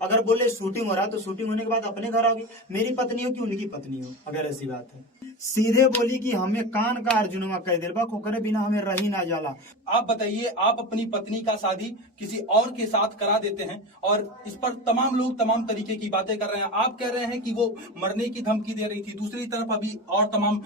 अगर बोले शूटिंग हो रहा है तो शूटिंग होने के बाद अपने घर आओगी, मेरी पत्नी हो कि उनकी पत्नी हो, अगर ऐसी बात है। सीधे बोली कि हमें कान का अर्जुनवा कह दे बा, ओकरे बिना हमें रही ना जाला। आप बताइए, आप अपनी पत्नी का शादी किसी और के साथ करा देते हैं और इस पर तमाम लोग तमाम तरीके की बातें कर रहे हैं। आप कह रहे हैं कि वो मरने की धमकी दे रही थी, दूसरी तरफ अभी और तमाम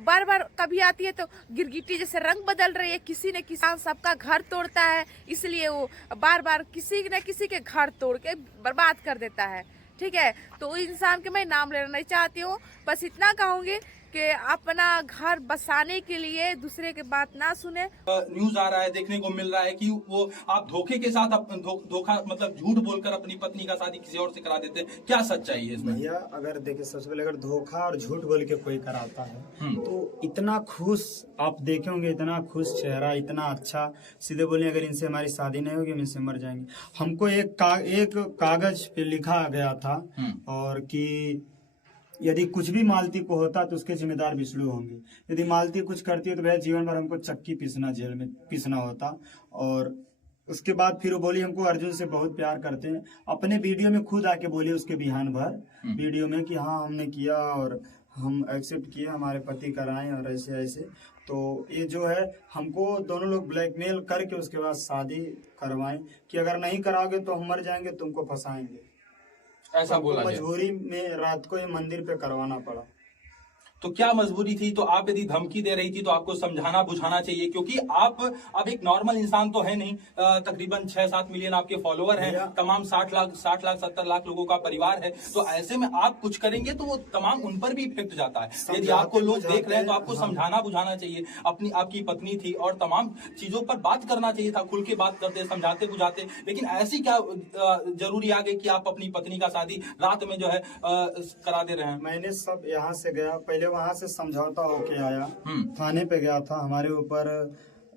बार बार कभी आती है तो गिरगिटी जैसे रंग बदल रही है, किसी न किसान सबका घर तोड़ता है, इसलिए वो बार बार किसी न किसी के घर तोड़ के बर्बाद कर देता है। ठीक है, तो इंसान के मैं नाम लेना नहीं चाहती हूँ, बस इतना कहूंगी कि अपना घर बसाने के लिए दूसरे की बात ना सुने। न्यूज आ रहा है, देखने को मिल रहा है कि वो आप धोखे के साथ धोखा मतलब झूठ बोलकर अपनी पत्नी का शादी किसी और से करा देते हैं। क्या सच्चाई है इसमें? भैया अगर देखिए, सबसे पहले अगर धोखा और झूठ बोल के कोई कराता है तो इतना खुश आप देखे होंगे, इतना खुश चेहरा, इतना अच्छा, सीधे बोले अगर इनसे हमारी शादी नहीं होगी हम इनसे मर जाएंगे। हमको एक कागज पे लिखा गया था और कि यदि कुछ भी मालती को होता तो उसके जिम्मेदार विष्णु होंगे, यदि मालती कुछ करती है तो भैया जीवन भर हमको चक्की पीसना, जेल में पीसना होता। और उसके बाद फिर वो बोली हमको अर्जुन से बहुत प्यार करते हैं, अपने वीडियो में खुद आके बोली उसके बिहान भर वीडियो में कि हाँ हमने किया और हम एक्सेप्ट किए, हमारे पति कराएं और ऐसे ऐसे। तो ये जो है हमको दोनों लोग ब्लैकमेल करके उसके बाद शादी करवाएं कि अगर नहीं कराओगे तो हम मर जाएंगे, तुमको फंसाएंगे। ऐसा बोला गया। मजबूरी में रात को ये मंदिर पे करवाना पड़ा। तो क्या मजबूरी थी? तो आप यदि धमकी दे रही थी तो आपको समझाना बुझाना चाहिए, क्योंकि आप अब एक नॉर्मल इंसान तो है नहीं। तकरीबन 6-7 मिलियन आपके फॉलोअर हैं, तमाम 60 लाख 70 लाख लोगों का परिवार है। तो ऐसे में आप कुछ करेंगे तो वो तमाम उन पर भी इफेक्ट जाता है। यदि आपको लोग देख रहे हैं तो आपको समझाना बुझाना चाहिए। आपकी पत्नी थी और तमाम चीजों पर बात करना चाहिए था, खुल के बात करते, समझाते बुझाते। लेकिन ऐसी क्या जरूरी आ गई कि आप अपनी पत्नी का शादी रात में जो है करा दे रहे हैं? मैंने सब यहाँ से गया, पहले वहाँ से समझौता होके आया, थाने पे गया था, हमारे ऊपर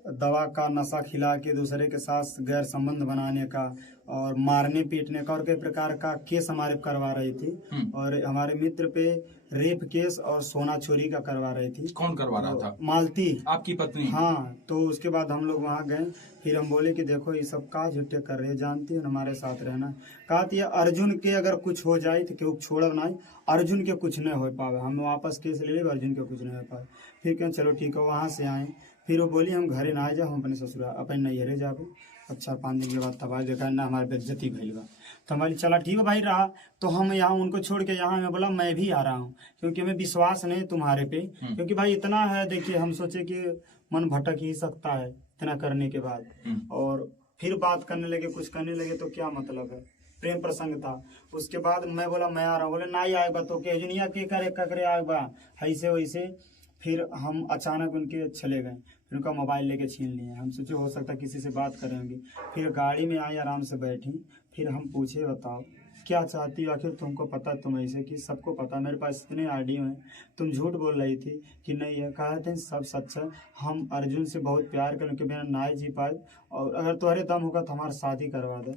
दवा का नशा खिला के दूसरे के साथ गैर संबंध बनाने का और मारने पीटने का और कई प्रकार का केस हमारे करवा रही थी। और हमारे मित्र पे रेप केस और सोना चोरी का करवा रही थी। कौन करवा रहा था? मालती, आपकी पत्नी? हाँ। तो उसके बाद हम लोग वहाँ गए, फिर हम बोले कि देखो ये सब का झूठे कर रहे, जानती है हमारे साथ रहना। कहा कि अर्जुन के अगर कुछ हो जाए तो क्यों छोड़ब ना, अर्जुन के कुछ नहीं हो पावे, हम वापस केस ले ले, अर्जुन के कुछ नहीं हो पाए। फिर कहें चलो ठीक है, वहाँ से आए। फिर वो बोली हम घरे ना आ जाओ, हम अपने ससुराल अपने नैहरे जाबे। अच्छा 5 दिन के बाद तबाह देखा ना हमारे बेइज्जती भइल बा, तो हमारी चला ठीक है भाई रहा। तो हम यहाँ उनको छोड़ के यहाँ मैं बोला मैं भी आ रहा हूँ, क्योंकि हमें विश्वास नहीं तुम्हारे पे, क्योंकि भाई इतना है। देखिए हम सोचे कि मन भटक ही सकता है इतना करने के बाद, और फिर बात करने लगे, कुछ करने लगे तो क्या मतलब है। प्रेम प्रसंग था। उसके बाद मैं बोला मैं आ रहा हूँ, बोले ना ही आएगा तो के जुनिया के करे आएगा ऐसे वैसे। फिर हम अचानक उनके चले गए, फिर उनका मोबाइल लेके छीन लिए। हम सोचे हो सकता है किसी से बात करेंगे। फिर गाड़ी में आई, आराम से बैठी। फिर हम पूछे बताओ क्या चाहती हो, आखिर तुमको पता तुम ऐसे कि सबको पता, मेरे पास इतने ऑडियो हैं, तुम झूठ बोल रही थी कि नहीं है। कहते हैं सब सच है, हम अर्जुन से बहुत प्यार करें, उनके बिना ना जी पाए, और अगर तुम्हारे दम होगा तो हमारी शादी करवा दे,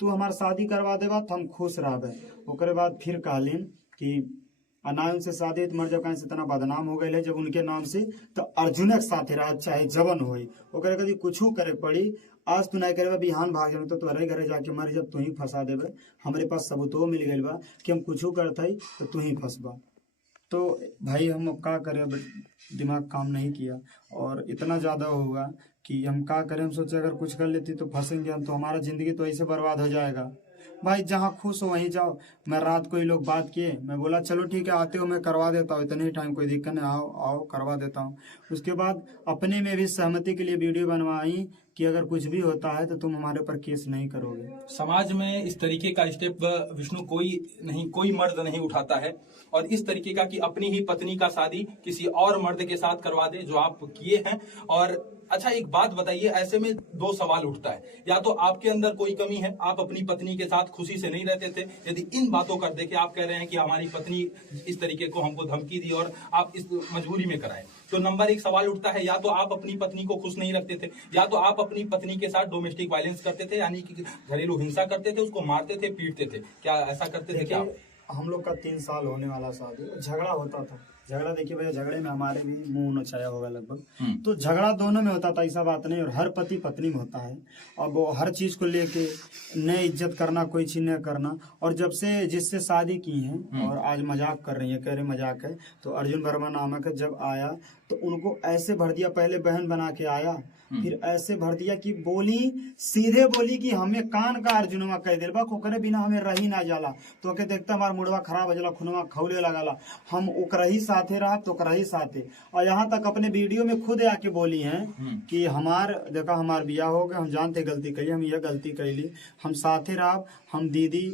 तू हमारी शादी करवा देगा तो हम खुश रहबे। ओकरे बाद फिर कहलीन कि अनायन से शादी मर जब कहीं से इतना बदनाम हो गए जब उनके नाम से, तो अर्जुन के साथ रहा चाहे जवन हो, ओकरे कभी कुछ करे पड़ी, आज तू नहीं करे बिहान भाग जाए तो तुम्हारे घरे जाके मर जब तू ही फंसा देवे। हमारे पास सबूतो मिल गई बा कि हम कुछ करते तो तू ही फंसबा। तो भाई हम अब क्या करें, दिमाग काम नहीं किया और इतना ज़्यादा होगा कि हम क्या करें। हम सोचे अगर कुछ कर लेती तो फंसेंगे हम, तो हमारा ज़िंदगी तो ऐसे बर्बाद हो जाएगा। भाई जहाँ खुश हो वहीं जाओ। मैं रात को ही लोग बात किए, मैं बोला चलो ठीक है आते हो, मैं करवा देता हूँ, इतने ही टाइम कोई दिक्कत नहीं, आओ आओ करवा देता हूँ। उसके बाद अपने में भी सहमति के लिए वीडियो बनवाई कि अगर कुछ भी होता है तो तुम हमारे ऊपर केस नहीं करोगे। समाज में इस तरीके का स्टेप विष्णु कोई मर्द नहीं उठाता है, और इस तरीके का कि अपनी ही पत्नी का शादी किसी और मर्द के साथ करवा दे, जो आप किए हैं। और अच्छा एक बात बताइए, ऐसे में 2 सवाल उठता है, या तो आपके अंदर कोई कमी है, आप अपनी पत्नी के साथ खुशी से नहीं रहते थे। यदि इन बातों कर देखे आप कह रहे हैं कि हमारी पत्नी इस तरीके को हमको धमकी दी और आप इस मजबूरी में कराए, तो नंबर 1 सवाल उठता है, या तो आप अपनी पत्नी को खुश नहीं रखते थे, या तो आप अपनी पत्नी के साथ डोमेस्टिक वायलेंस करते थे, यानी कि घरेलू हिंसा करते थे, उसको मारते थे, पीटते थे। क्या ऐसा करते थे? क्या हम लोग का 3 साल होने वाला शादी, झगड़ा होता था। झगड़ा देखिए भैया, झगड़े में हमारे भी मुंह नचाया होगा लगभग। तो झगड़ा दोनों में होता था, ऐसा बात नहीं। और हर पति पत्नी में होता है। अब वो हर चीज को लेके न इज्जत करना, कोई चीज न करना। और जब से जिससे शादी की है और आज मजाक कर रही है, कह रहे मजाक है, तो अर्जुन वर्मा नामक है, जब आया तो उनको ऐसे भर दिया, पहले बहन बना के आया, फिर ऐसे भर दिया कि बोली, सीधे बोली कि हमें कान का अर्जुनवा कह दिल बा, ओकरे बिना हमें रही ना जाला। तो के देखता हमार मुड़वा खराब हो जाला, खुनवा खौले लगाला, हम ओकरा ही साथे रहा तो ओकरा ही साथे। और यहाँ तक अपने वीडियो में खुद आके बोली हैं कि हमार देखा हमार बियाह हो गया, हम जानते गलती करी, हम यह गलती कैली, हम साथे रहा, हम दीदी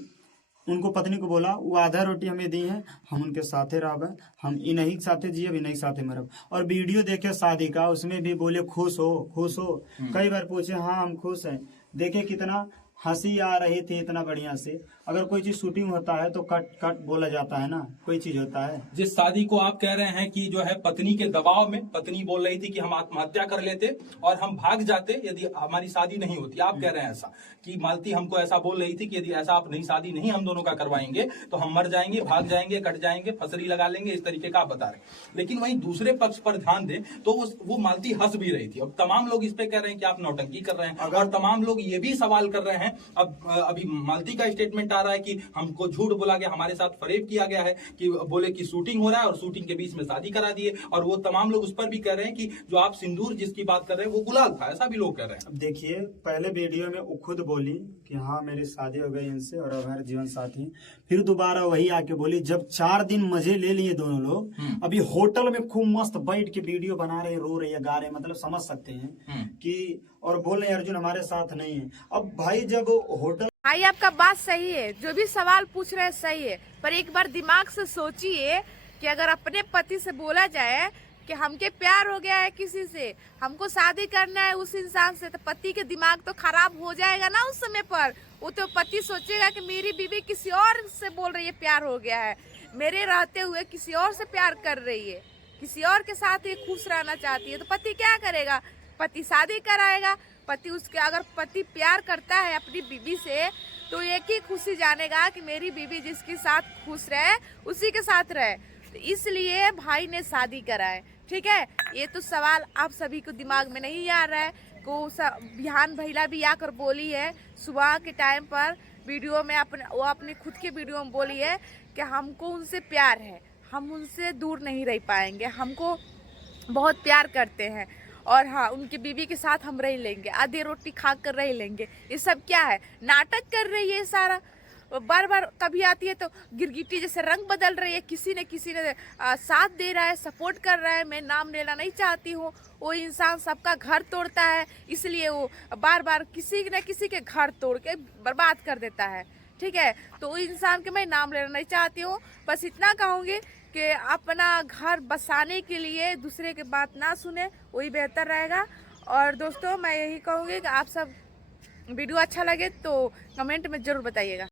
उनको पत्नी को बोला वो आधा रोटी हमें दी है, हम उनके साथे रह, हम इन्हीं के साथे जिए, इन्हीं के साथे मरब। और वीडियो देखे शादी का, उसमें भी बोले खुश हो खुश हो। कई बार पूछे हाँ हम खुश हैं। देखे कितना हंसी आ रही थी, इतना बढ़िया से। अगर कोई चीज शूटिंग होता है तो कट कट बोला जाता है ना, कोई चीज होता है। जिस शादी को आप कह रहे हैं कि जो है पत्नी के दबाव में, पत्नी बोल रही थी कि हम आत्महत्या कर लेते और हम भाग जाते यदि हमारी शादी नहीं होती। आप कह रहे हैं ऐसा कि मालती हमको ऐसा बोल रही थी कि यदि ऐसा आप नहीं शादी नहीं हम दोनों का करवाएंगे तो हम मर जाएंगे, भाग जाएंगे, कट जाएंगे, फसरी लगा लेंगे, इस तरीके का आप बता रहे। लेकिन वहीं दूसरे पक्ष पर ध्यान दें तो वो मालती हंस भी रही थी। और तमाम लोग इस पे कह रहे हैं कि आप नौटंकी कर रहे हैं। और तमाम लोग ये भी सवाल कर रहे हैं, अभी मालती का स्टेटमेंट आ रहा है कि हमको झूठ बोला गया, हमारे साथ फरेब किया गया है, कि बोले कि शूटिंग हो रहा है और शूटिंग के बीच में शादी करा दिए। और वो तमाम लोग उस पर भी कह रहे हैं कि जो आप सिंदूर जिसकी बात कर रहे हैं वो गुलाल था, ऐसा भी लोग कह रहे हैं। अब देखिए, पहले वीडियो में वो खुद बोली कि हाँ मेरी शादी हो गई इनसे और अब हमारे जीवन साथी। फिर दोबारा वही आके बोली जब 4 दिन मजे ले लिए दोनों लोग, अभी होटल में खूब मस्त बैठ के वीडियो बना रहे, रो रही है, गा रहे, मतलब समझ सकते हैं कि, और बोल रहे अर्जुन हमारे साथ नहीं है। अब भाई जब होटल, भाई आपका बात सही है, जो भी सवाल पूछ रहे हैं सही है, पर एक बार दिमाग से सोचिए कि अगर अपने पति से बोला जाए कि हमके प्यार हो गया है किसी से, हमको शादी करना है उस इंसान से, तो पति के दिमाग तो खराब हो जाएगा ना उस समय पर। वो तो पति सोचेगा कि मेरी बीवी किसी और से बोल रही है प्यार हो गया है, मेरे रहते हुए किसी और से प्यार कर रही है, किसी और के साथ ये खुश रहना चाहती है। तो पति क्या करेगा? पति शादी कराएगा। पति उसके, अगर पति प्यार करता है अपनी बीवी से तो एक ही खुशी जानेगा कि मेरी बीवी जिसके साथ खुश रहे उसी के साथ रहे। तो इसलिए भाई ने शादी कराए, ठीक है। ये तो सवाल आप सभी को दिमाग में नहीं आ रहा है। को बिहान भैला भी आकर बोली है सुबह के टाइम पर वीडियो में, वो अपने खुद के वीडियो में बोली है कि हमको उनसे प्यार है, हम उनसे दूर नहीं रह पाएंगे, हमको बहुत प्यार करते हैं और हाँ उनकी बीवी के साथ हम रह लेंगे, आधी रोटी खा कर रह लेंगे। ये सब क्या है? नाटक कर रही है सारा। बार बार कभी आती है तो गिरगिटी जैसे रंग बदल रही है, किसी ने साथ दे रहा है, सपोर्ट कर रहा है। मैं नाम लेना नहीं चाहती हूँ। वो इंसान सबका घर तोड़ता है, इसलिए वो बार बार किसी न किसी के घर तोड़ के बर्बाद कर देता है, ठीक है। तो उस इंसान के मैं नाम लेना नहीं चाहती हूँ। बस इतना कहूँगी कि अपना घर बसाने के लिए दूसरे की बात ना सुने, वही बेहतर रहेगा। और दोस्तों मैं यही कहूँगी कि आप सब वीडियो अच्छा लगे तो कमेंट में ज़रूर बताइएगा।